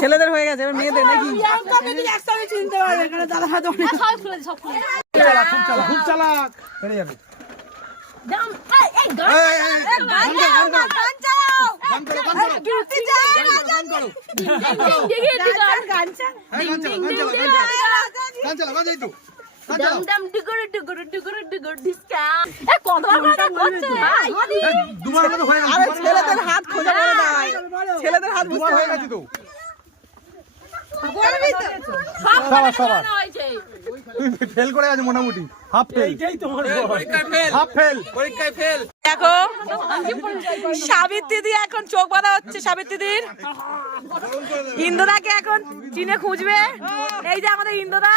ছেলেদের হয়ে গেছে এবার মেয়েদের নাকি? খুব চালাক হেরে যাবে। ছেলেদের হাত খোঁজা করে নাই, ছেলেদের হাত বুঝতে হয়ে গেছে তো। তুই ফেল করে আছে মোটামুটি, হাফ ফেল। হাফ ফেল, পরীক্ষায় ফেল। দেখো সাবিত্রী দি এখন চোখ বাঁধা হচ্ছে। সাবিত্রী দির ইন্দ্রদাকে এখন চিনে খুঁজবে। এই যে আমাদের ইন্দ্রদা,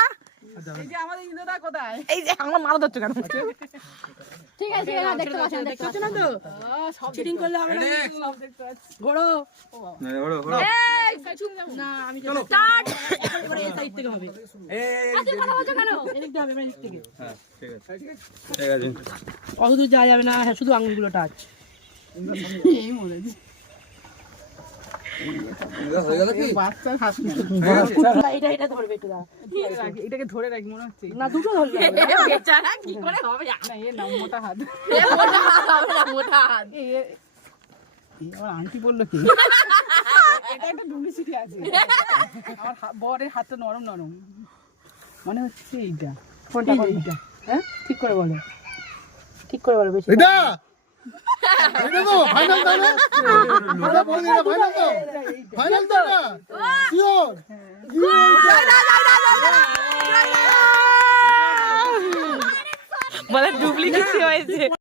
এই যে আমাদের ইন্দ্রদা কোথায়? এই যে আমার মাথা ধরছো কেন? ঠিক আছে দেখতে পাচ্ছ না তো? চিটিং করলে হবে না। ঘোড়ো না, আমি স্টার্ট করে এই সাইড থেকে হবে। আচ্ছা কথা বলছো কেন? এদিক দিয়ে হবে, আমরা এদিক থেকে। হ্যাঁ ঠিক আছে, ঠিক আছে। অত দূর যাওয়া যাবে না, হ্যাঁ শুধু আঙুলগুলো টাচ। এই বলেছি এটা ধরবে একটু, এটাকে ধরে রাখি মনে হচ্ছে না দুটো ধরবে কি করে হবে না। এ না মোটা হাত, মোটা হাত। আমার আন্টি বললো কি এটা একটা ডুপ্লিসিটি আছে। আমার বরের হাতটা নরম নরম মনে হচ্ছে। এইটা কোনটা? এইটা হ্যাঁ ঠিক করে বলো, ঠিক করে বলো। বেশি এটা এটা তো ফাইনাল দাও না, এটা বলি না ফাইনাল দাও, ফাইনাল দাও না শিওর। বলে ডুপ্লিকেসি হয়েছে।